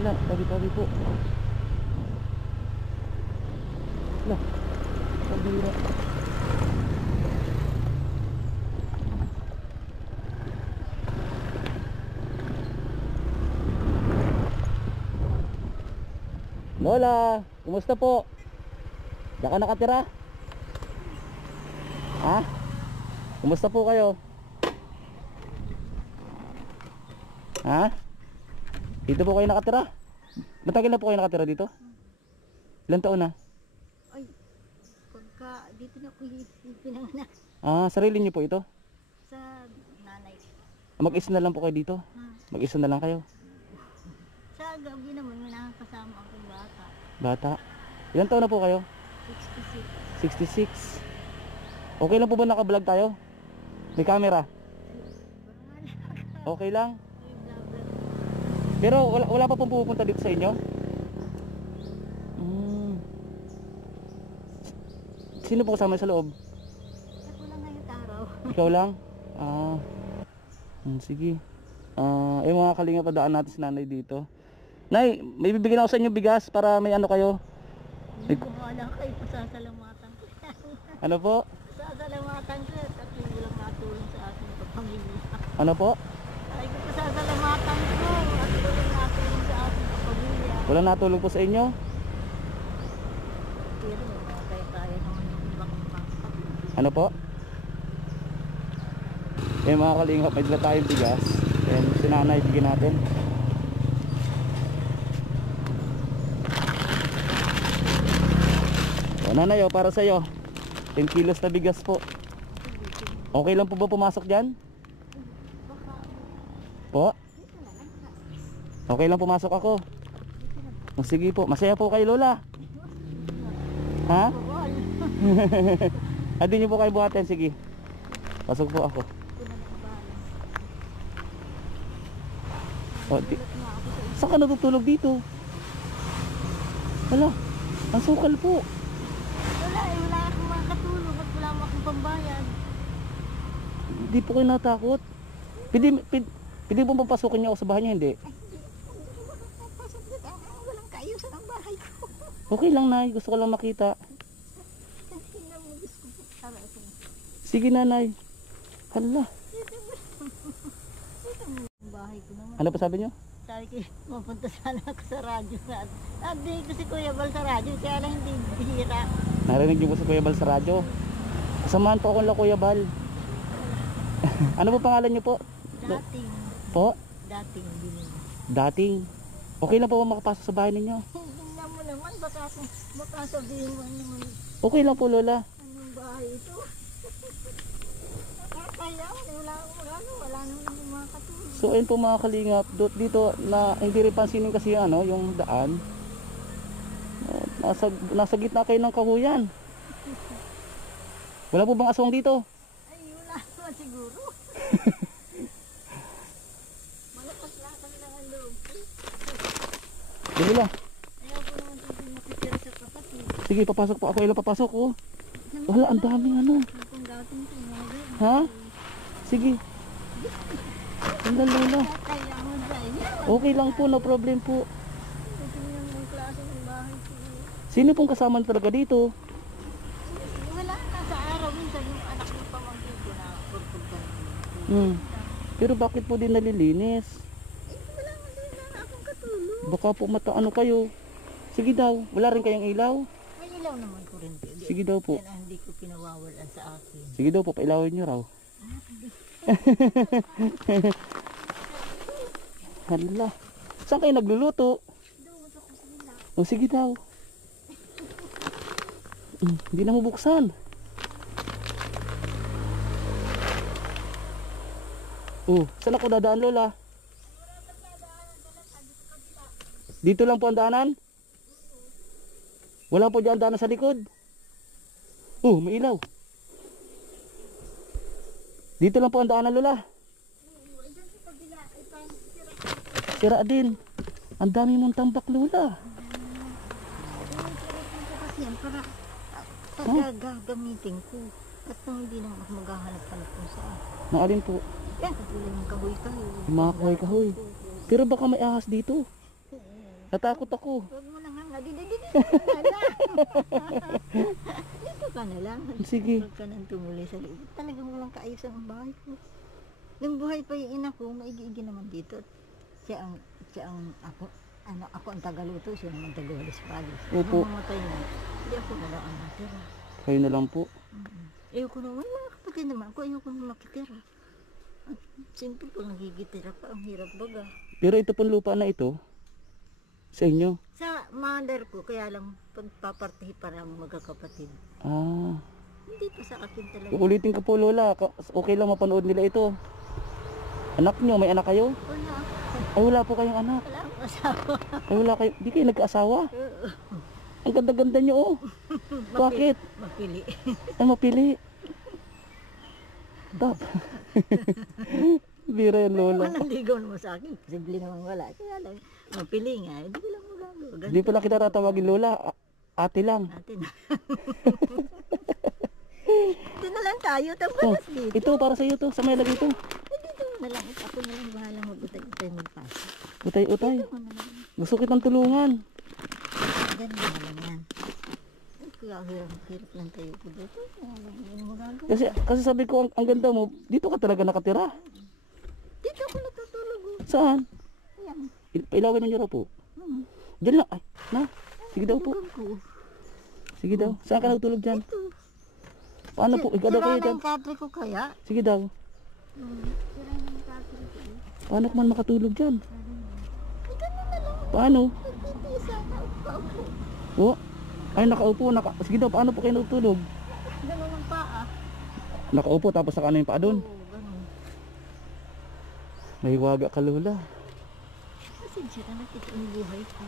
Wala, tabi-tabi po. Wala, pabira. Lola, kumusta po? Diyan ka nakatira? Ha? Kumusta po kayo? Ha? Dito po kayo nakatira? Matagal na po kayo nakatira dito? Ilang taon na? Ay, pagka dito na po pinanganak. Ah, sarili niyo po ito? Sa nanay. Mag-isa na lang po kayo dito? Mag-isa na lang kayo? Sa gabi naman, may nakakasama akong bata. Bata? Ilang taon na po kayo? 66. 66. Okay lang po ba naka-vlog tayo? May camera? Okay lang? Pero wala pa pong pupunta dito sa inyo? Sino po kasama sa loob? Ako lang ngayong araw. Ikaw lang? Sige. Yung mga kalinga, padaan natin si nanay dito. Nay, may bibigyan ako sa inyo bigas para may ano kayo. Hindi ko alam kayo, pasasalamatan ko. Ano po? Pasasalamatan ko at walang natulong sa aking pamilya. Ano po? Ay ko pasasalamatan ko at walang natulong sa aking pamilya. Walang natulong po sa inyo? Pero kaya naman yung ibang Ano po? Mga kalingap, may dala tayong bigas. And si nanay, bigyan natin. O nanay, para sa'yo 10 kilos na bigas po. Okay lang po ba pumasok dyan? Po? Okay lang pumasok ako? O sige po, masaya po kayo Lola. Ha? Hindi nyo po kayo buhatin, sige. Pasok po ako. Saan ka natutulog dito? Wala, ang sukal po. Wala akong makatulog at wala akong pambayad. Hindi po kayo natakot. Pwede po papasukin niyo ako sa bahay niya, hindi? Walang kaayusan ang bahay ko. Okay lang nay, gusto ko lang makita. Sige nanay. Hala. Bahay ko naman. Ano pa sabi niyo? Sabi ko, mapunta sana ako sa radyo. Sabi ko si Kuya Bal sa radyo, kaya lang hindi bihira. Narinig niyo po si Kuya Bal sa radyo? Samahan po akong la Kuya Bal. Ano po pangalan niyo po? Dating. Po? Dating din. Dating. Okay lang po ba makapasok sa bahay ninyo? Tingnan mo naman, baka sabihin mo naman. Okay lang po Lola. Anong bahay ito? Kaya wala naman mga katulog. So ayun po mga kalingap, dito na hindi rin pansinin kasi yung daan. Nasa gitna kayo ng kahuyan. Wala po bang aswang dito? Ay, wala naman siguro. Malakas lang kami lang ang loob. Sige lang. Ayaw ko naman ito makitira sa kapatid. Sige, papasok po ako. Ilang papasok oh. Wala, ang daming Akong dating tumagal. Ha? Sige. Lola, Lola. Kaya mo dahil. Okay lang po, no problem po. Ito yung klase ng bahay ko. Sino pong kasama talaga dito? Wala na sa araw. Minsan yung anak ng pamangkin ko na pagpagkan. Pero bakit po din nalilinis? Wala nga din na akong katulog. Baka po ano kayo. Sige daw, wala rin kayong ilaw. May ilaw naman ko rin. Sige daw po. Yan ang hindi ko pinawawalan sa akin. Sige daw po, pailawin nyo raw. Hala. Saan kayo nagluluto? Doon ako sa nila. O sige daw. Hindi na mabuksan. Saan ako dadaan Lola? Dito lang po ang daanan? Wala po dyan daanan sa likod? May ilaw. Dito lang po ang daanan Lola. Sira din. Ang dami mong tambak Lola. Kasi yan para gagamitin ko. At hindi naman ako maghahanap-hanap kung saan. Naalin po? Yan, katulad ng kahoy-kahoy. Yung mga kahoy-kahoy. Pero baka may ahas dito. Natakot ako. Huwag mo nang hanga. Dito ka na lang. Dito ka na lang. Sige. Huwag ka nang tumuloy sa liit. Talagang walang kaayusan ang bahay ko. Nung buhay pa yung ina ko, maigi-igi naman dito. Siya ang ako ang tagaluto, siya naman tagawalis palis. Opo. Nung mamatay na, hindi ako na lang ang natira. Kayo na lang po. Ayoko naman, mga kapatid naman ako, ayoko naman makitira. At simple pag nagigitira pa, ang hirap baga. Pero ito pong lupa na ito, sa inyo. Sa mother ko, kaya lang pagpapartihi para magkakapatid. Ah. Hindi pa sa akin talaga. Uulitin ko po, Lola. Okay lang mapanood nila ito. Anak nyo, may anak kayo? Wala. Ay, wala po kayong anak. Wala akong asawa. Ay, wala kayo. Di kayo nagkaasawa. Ang ganda-ganda nyo, oh. Bakit? Mapili. Ay, mapili. Tap. Bira yan, Lola. Walang ligaw naman sa akin. Posible naman wala. Kaya lang, mapili nga. Hindi ko lang magagawa. Di pala kita tatawagin, Lola. Ate lang. Natin. Ito na lang tayo. Oh, Tapos dito. ito, para sa iyo to. Sa may lagi ito. Dito na lang. Ako na lang bahalang mag-utay-utay magpasa. Utay-utay. Ito na lang. Gusto kitang tulungan. Ganun na lang yan. Kaya hirap lang tayo po dito. Kaya lang yung magagawa. Kasi sabi ko, ang ganda mo, dito ka talaga nakatira. Dito ako natutulog. Saan? Ayan. Pailawin mo niyo raw po. Diyan lang. Ay, na. Sige daw po. Tugan ko. Sige daw. Saan ka nagtulog dyan? Ito. Paano po? Ikaw daw Sira kayo na dyan. yung katre ko kaya. Sige daw. Sira na yung katre ko. Paano ka man makatulog dyan? Paano? Nagtitisa na paupo. Oh. Ay, nakaupo. Sige daw, paano po kayo natutulog? Ganun ang paa. Nakaupo tapos saka na yung paa doon. Oo, ganun. May waga ka, Lola. Kasi sira na ito ang buhay ko.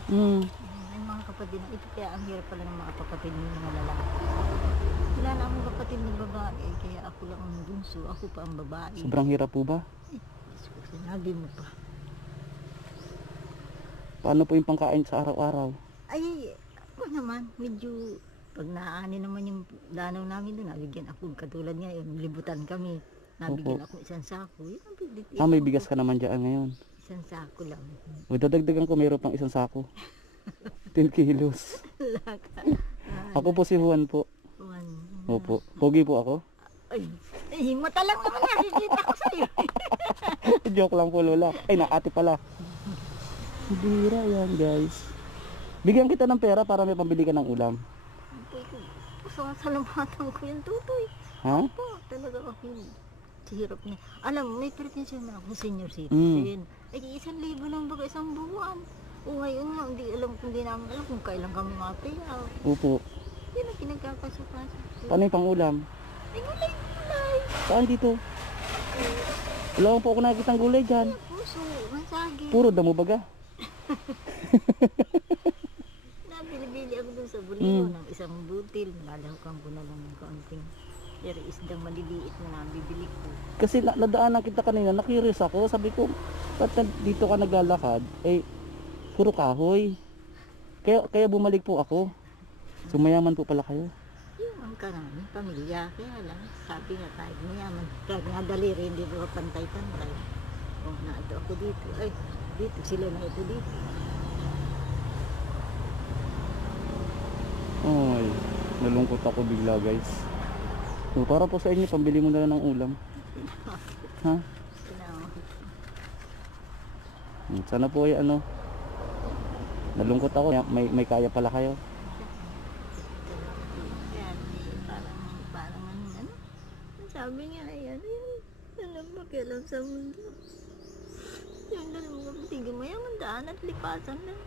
May mga kapatid na ito. Kaya ang hirap pala ng mga kapatid ng mga lalaki. Wala na akong kapatid na babae. Kaya ako lang ang bunso. Ako pa ang babae. Sobrang hirap po ba? Diyos ko, sinabi mo pa. Paano po yung pangkain sa araw-araw? Ay, ako naman, medyo pag naani naman yung danaw namin doon, nabigyan ako, katulad ngayon, libutan kami, nabigyan ako isang sako. Yan, May bigas ka naman dyan ngayon. isang sako lang. O, dadagdagan ko, mayroon pang isang sako. 10 kilos. Laka. Ako po si Juan po. Opo. Pogi po ako. Ay, mata lang naman nakikita ko sa'yo. Joke lang po, Lola. Ay, ate pala. Bira yan, guys. Bigyan kita ng pera para may pambili ka ng ulam. Salamatan ko yung tutoy. Ha? Po, talaga ako yun. Hirap niya. Alam mo, may pretensyon na ako senior citizen. Ay, 1,000 lang baga isang buwan. O ngayon nga, hindi namin alam kung kailan kami mapaya. Opo. Hindi na pinagkakasapasa. Paano yung pang-ulam? Ay, gulay. Saan dito? Wala po ako nakikitang gulay dyan. Puso, masagi. Puro damo baga. Nabili-bili ako dun sa buliho ng isang butil. Lalahukan ko na lang ng kaunting. Pero isdang maliliit na nabibili ko. Kasi nadaanan kita kanina, nakirious ako. Sabi ko, ba't dito ka naglalakad? Eh, puro kahoy. Kaya bumalik po ako. So mayaman po pala kayo. Yung ang karami, pamilya. Kaya lang, sabi nga tayo, mayaman. Kaya nga daliri, hindi ba pantay-pantay. O, nato ako dito. Ay, dito sila na ito dito. Ay, nalungkot ako bigla, guys. So, para po sa inyo, pambili mo na lang ng ulam. Ha? Sana po ay ano. Nalungkot ako, may kaya pala kayo. Yan, parang ano. Sabi niya, ayan, alam mo, kailan sa mundo. Yung dalawang kapatid, mayaman daan at lipasan lang.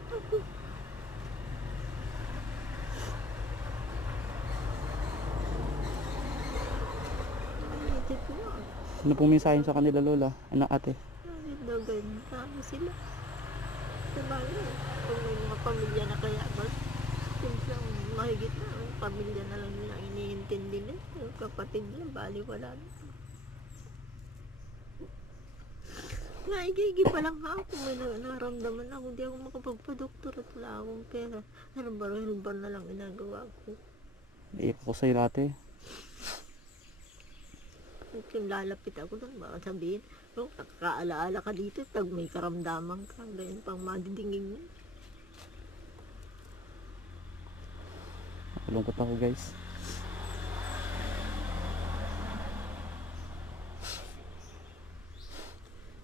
Ano pong mensahe sa kanila, Lola? Anak, ate? Bakit daw ganyan? Sabi sila. Sabagay, kung may mga pamilya na kaya ba, simpleng mahigit na, ang pamilya na lang nila iniintindi nila. Yung kapatid nila, bali wala na. Naigigi pa lang ako, may naramdaman ako, hindi ako makapagpa-doktor at wala akong pera. Harbar-harbar na lang ginagawa ko. Iyak ako sa'yo, ate. Kung lalapit ako doon, baka sabihin, kung kakaalaala ka dito, pag may karamdaman ka, ganyan pang madidingin mo. Malungkot ako guys.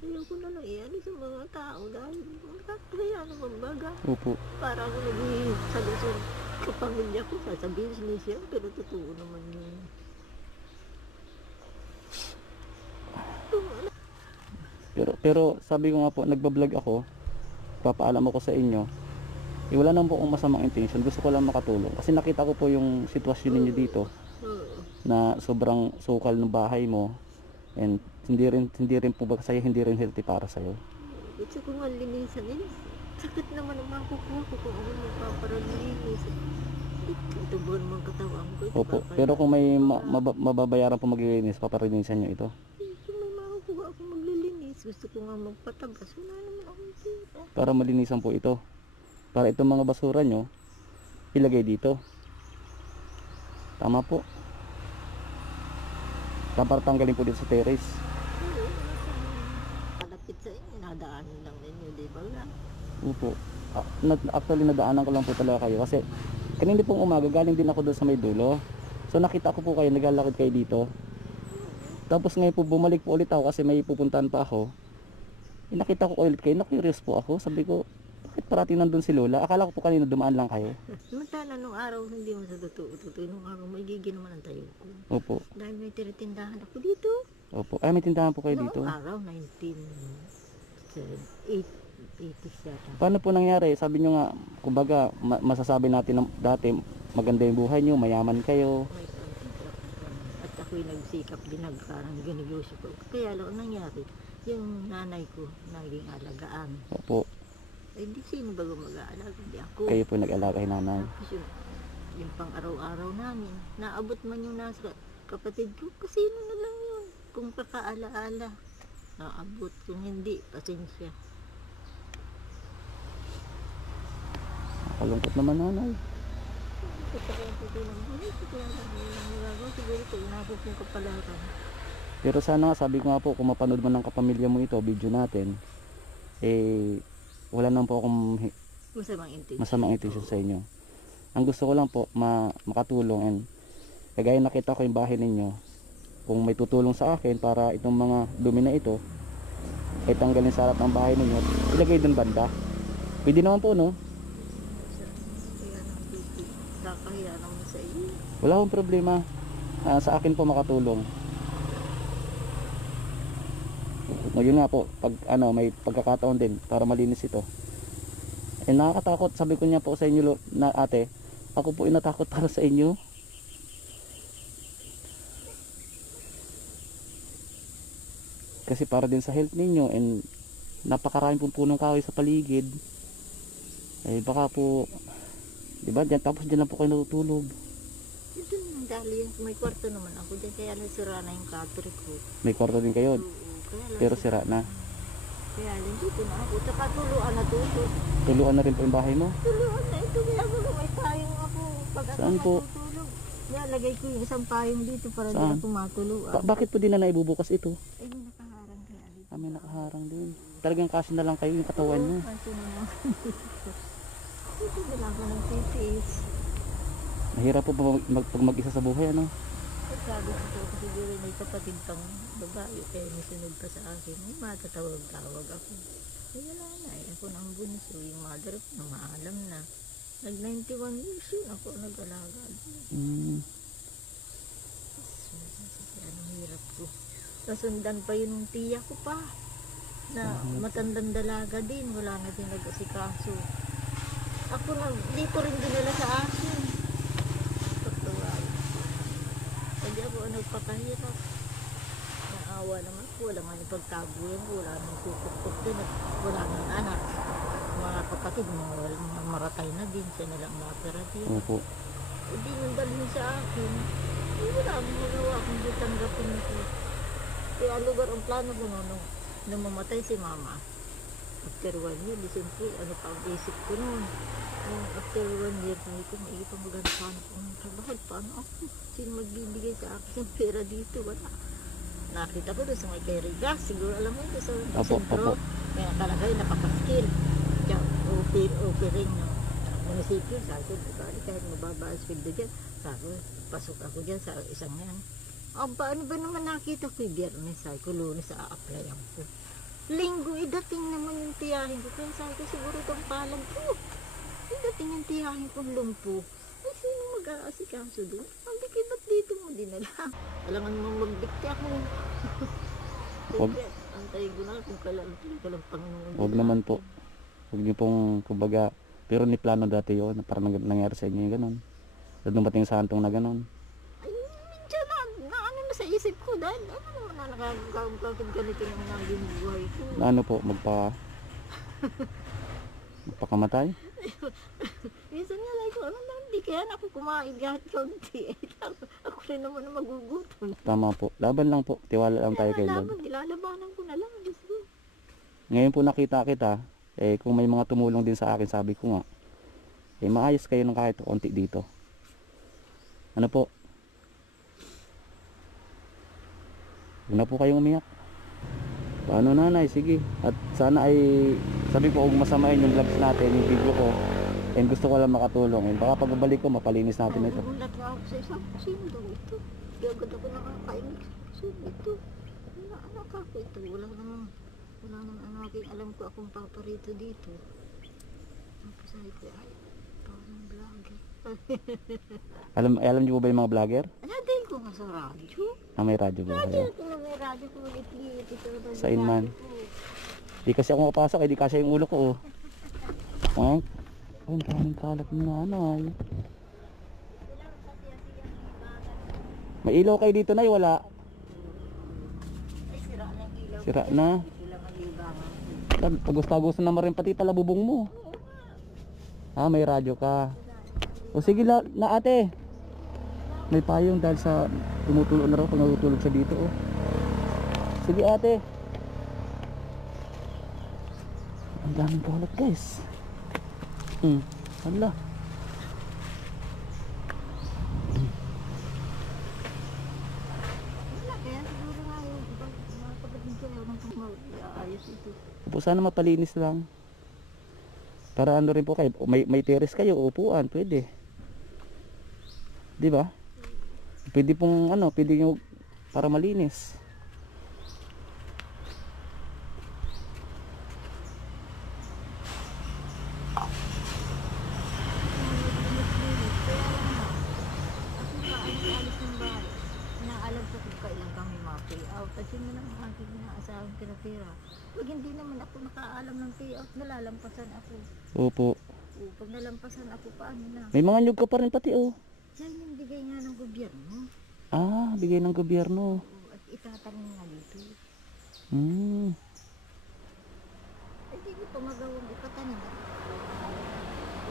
Ayoko na lang iyan sa mga tao dahil nakakaya naman baga. Opo. Para ako nag-salusyon sa pamilya ko, sasabihin siya, pero totoo naman yun. Pero sabi ko nga po, nagbablog ako, papaalam ako sa inyo, wala naman po akong masamang intention, gusto ko lang makatulong kasi nakita ko po yung sitwasyon ninyo dito na sobrang sukal ng bahay mo, and hindi rin po ba sa'yo, hindi rin healthy para sa'yo. Gusto ko nga linisan eh. Sakit naman ang makukuha ko kung ako magpaparalinis. Ito buwan mong katawan ko. Opo, pero kung may mababayaran po maglilinis, paparinisan nyo ito. Kung may makukuha ako maglilinis, gusto ko nga magpatabas. Wala naman akong pera. Para malinisan po ito. Para itong mga basura nyo, ilagay dito. Tama po. Para tanggalin po dito sa terrace. Kalapit sa inyo, nadaanin lang ninyo, di ba lang? Opo. Actually, nadaanan ko lang po talaga kayo kasi kanina pong umaga, galing din ako doon sa may dulo. So nakita ko po kayo, naglalakad kayo dito. Tapos ngayon po, bumalik po ulit ako kasi may pupuntahan pa ako. Nakita ko ulit kayo, na-curious po ako. Sabi ko, bakit parating nandun si Lola? Akala ko po kanina dumaan lang kayo. Samantala nung araw, hindi mo sa totoo. Nung araw, may gigi naman ang tayo ko. Opo. Dahil may tinitindahan ako dito. Opo. Ay, may tindahan po kayo dito. Noong araw, 1980s yata. Paano po nangyari? Sabi nyo nga, kumbaga, masasabi natin na dati maganda yung buhay nyo, mayaman kayo. May contract at ako'y nagsikap din, parang ginegosyo ko. Kaya lang ang nangyari, yung nanay ko, naging alagaan. Opo. Eh, di sino ba mag-aalaga? Hindi ako. Kayo po nag-alaga kay nanay. Tapos yung pang araw-araw namin, naabot man yung nasa kapatid ko, kasi yun na lang yun. Kung kakaala-ala, naabot. Kung hindi, pasensya. Nakalungkot naman nanay. Siguro ko, inabot yung kapalaran. Pero sana nga, sabi ko nga po, kung mapanood man ng kapamilya mo ito, video natin, eh, wala naman po akong masamang intention sa inyo. Ang gusto ko lang po, makatulong, and kagaya nakita ko yung bahay ninyo, kung may tutulong sa akin para itong mga dumi na ito ay tanggalin sa harap ng bahay ninyo, ilagay dun banda. Pwede naman po, no? Kaya naman dito, kakahiya naman sa iyo. Wala akong problema. Sa akin po makatulong. Ngayon nga po, pag may pagkakataon din para malinis ito. Eh, nakakatakot, sabi ko niya po sa inyo na ate, ako po inatakot para sa inyo. Kasi para din sa health ninyo, and napakaraming pong punong kahoy sa paligid. Eh baka po, di ba, tapos dyan lang po kayo natutulog. Ito naman dahil may kwarto naman ako dyan, kaya nasira na yung katri ko. May kwarto din kayo, pero sira na. Kaya lang dito na ako, tsaka tuluan na tuto. Tuluan na rin po yung bahay mo. Tuluan na ito, kaya ako may payong ako. Pag ako Saan po? natutulog, nalagay ko yung isang payong dito para di Saan? ako matuluan. Bakit po din na naibubukas ito? Eh, may nakaharang kaya dito. May nakaharang din. Talagang kasi na lang kayo yung katawan nyo. Kasi naman dito na lang ako ng titiis. Mahirap po pag mag-isa sa buhay, ano? Sabi ko po, siguro may kapatid pang babae, kaya may sunod pa sa akin. May matatawag-tawag ako. Eh, wala na eh. Ako nang bunso, yung mother ko na maalam na. Nag-91 years yun ako nag-alaga. Anong hirap ko. Nasundan pa yun ng tiya ko pa. Na matandang dalaga din. Wala na din nag-asikaso. Ako na, dito rin dinala sa akin. Pagtawag. Hindi ako nagpakahirap. Naawa naman ko. Wala nga yung pagtabuyan ko. Wala nang kukukuk din. At wala nang anak. Mga kapatid, mga maratay na din. Siya nalang matira din. Opo. Hindi nang dalhin sa akin. Eh, wala akong magawa kung di tanggapin ko. Kaya lugar ang plano ko nung mamatay si mama. After 1 year, di siyempre, ano pa ang isip ko noon. After 1 year, sabi ko, may ipang maganda paano kung trabaho. Paano ako? Sino magbibigay sa akin ng pera dito? Wala. Nakita ko doon sa may kay Riga. Siguro alam mo ito sa sentro. Kaya nakalagay, nakapaskil. Kaya okay ring no. munisipyo, sabi ko, kahit mababa ang sweldo dyan, sabi ko, pasok ako dyan sa isang yan. Paano ba naman nakita ko yung Biyernes, sabi ko, Lunes, a-applyan ko. Linggo, dating naman yung tiyahin ko, kaya sabi ko, siguro itong palag ko. Dating yung tiyahin kong lumpo. Ay, sino mag-aasikaso doon? Sabi ko, ba't dito mo dinala? Alangan mo magbikti ako. Sige, antayin ko na kung kailan Panginoon. Huwag naman po. Huwag niyo pong, kumbaga, pero ni plano dati yun, na parang nangyari sa inyo yung ganon. At dumating sa hantong na ganon. Ay, medyo na ano na sa isip ko dahil ano naman na nakakagagagag ganito yung naging buhay ko. Na ano po, magpakamatay? Minsan nga like ko, ano na, hindi kaya na ako kumain kahit kaunti. Ako rin naman na magugutom. Tama po. Laban lang po. Tiwala lang tayo kay Lord. Nilalabanan ko na lang. Diyos ko. Ngayon po nakita kita, kung may mga tumulong din sa akin, sabi ko nga, maayos kayo ng kahit konti dito. Ano po? Huwag na po kayong umiyak. Paano nanay? Sige. At sana ay, sabi ko, huwag masamain yung vlogs natin, yung video ko. And gusto ko lang makatulong. And baka pagbalik ko, mapalinis natin ito. Nagulat nga ako sa isang kusino ito. Di agad ako nakakainig sa kusino ito. Ano ka po ito? Wala naman aking alam ko akong paparito dito. Tapos sabi ko, ay, parang vlogger. Alam niyo po ba yung mga vlogger? Natin ko nga sa radyo. May radyo ba kayo? May radyo ko ulit-ulit. Sa Inman. Di kasi ako makapasok, di kasi yung ulo ko. Ay, ang daming kalat na nanay. May ilaw kayo dito na, wala. Ay, sira na yung ilaw. Sira na. Tagos-tagos na naman rin pati pala bubong mo. May radyo ka. O sige na ate. May payong dahil sa tumutulog na raw pag natutulog siya dito. Sige ate. Ang daming kalat guys. Hala. Kaya siguro nga yung mga kapatid ko ayos ito. Sana mapalinis lang. Para ano rin po kayo, may terrace kayo, upuan, pwede. Di ba? Pwede pong pwede yung para malinis. Pag hindi naman ako nakaalam ng payout, nalalampasan ako. Opo. Pag nalampasan ako, paano na? May mga nyug ka pa rin pati Yan yung bigay nga ng gobyerno. Bigay ng gobyerno. At itatanim nga dito. Hindi ko pa magawang ipatanim.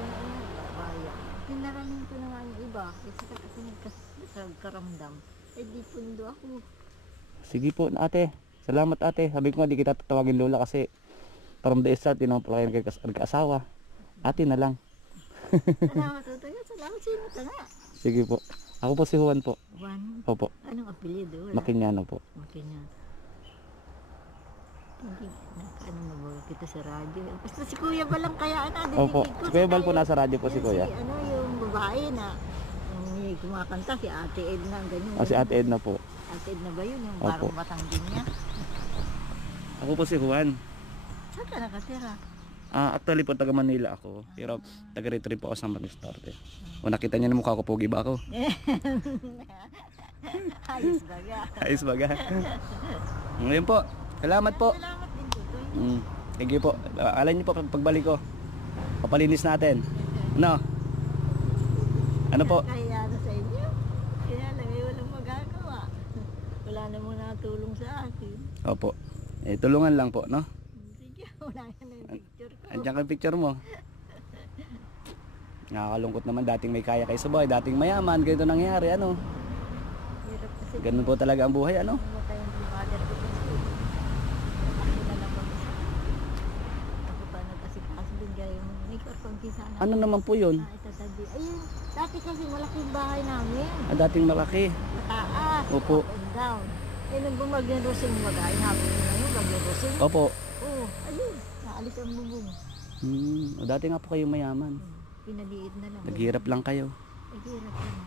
Una-una, babaya. Tinaranin ko na nga yung iba. Kasi kasi nagkaramdam. Di pundo ako. Sige po ate. Salamat ate. Sabi ko nga di kita tatawagin lola kasi from the start yun ang pala kayo nagkaasawa. Ate na lang. Salamat Tutoy. Salamat sino ka nga. Sige po. Ako po si Juan po. Juan? Opo. Anong apelyido? Makinyano po. Makinyano. Hindi ano na ba kita sa radyo. Basta si Kuya Bal lang kaya Opo. Si Kuya Bal po nasa radyo po si Kuya. Ano yung babae na yung kumakanta si Ate Edna ganyan. Si Ate Edna po. Ate Edna ba yun? Yung parang Batanggin niya. Ako po si Juan. Saan ka nakatira? Actually po taga Manila ako. Pero taga rito rin po ako sa Manistarte. O nakita niyo na mukha ko, pogi ba ako? Ayos baga. Ayos baga. Ngayon po. Salamat po. Salamat din Tutoy. Thank you po. Alam niyo po pagbalik ko. Papalinis natin. Ano? Ano po? Kaya na sa inyo. Kaya lang walang magagawa. Wala namang natulong sa akin. Opo. Tulungan lang po, no? Sige, wala yan na yung picture ko. Andiyan ka yung picture mo. Nakakalungkot naman, dating may kaya kayo sa buhay, dating mayaman, ganito nangyari, ano? Hirap kasi. Ganun po talaga ang buhay, ano? Namatay yung mother ko kasi. Ako na lang mag-isa. Ako pa nag-asikaso din kaya yung make or konti sana. Ano naman po yun? Itatabi. Ayun, dati kasi malaking bahay namin. Dating malaki. Mataas. Opo. Up and down. Nung bumagyan Rosing magay, hapon na yung bagyan Rosing. Opo. Oo, ayun. Naalis ang bubong. Dati nga po kayo mayaman. pinaliit na lang. Naghirap lang kayo. Naghirap lang.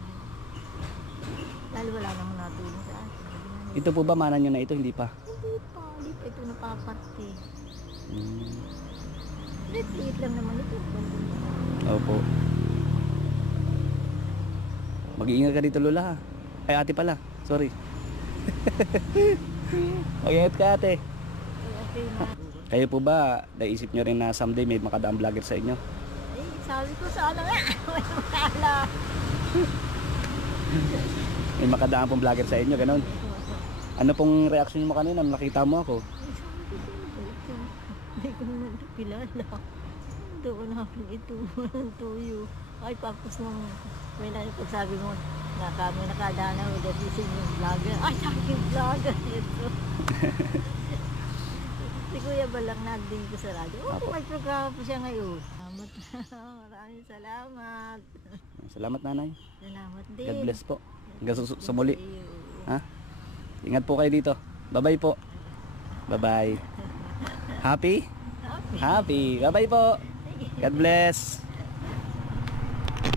Dahil wala namang natulong sa atin. Ito po ba mana nyo na ito? Hindi pa? Hindi pa ito napaparte. Liit lang naman ito. Opo. Mag-iingat ka dito, Lola. Ay, ate pala. Sorry. Mag-iingat ka, ate. Kayo po ba, naisip nyo rin na someday may makadaang vlogger sa inyo? Eh, sabi ko sana nga. May makala. May makadaan pong vlogger sa inyo, ganun. Ano pong reaction mo kanina nung nakita mo ako? Hindi ko naman ito kilala. Doon namin ito ng tuyo. Ay, tapos nung may pagsabi mo na kami nakadana o dapisin yung vlogger. Ay, sabi yung vlogger ito. Si Kuya Balang nanding ko sa radyo. Oh, may programa po siya ngayon. Maraming salamat. Salamat, nanay. Salamat din. God bless po. Hanggang sa muli. Ha? Ingat po kayo dito. Bye-bye po. Bye-bye. Happy? Happy. Bye-bye po. God bless.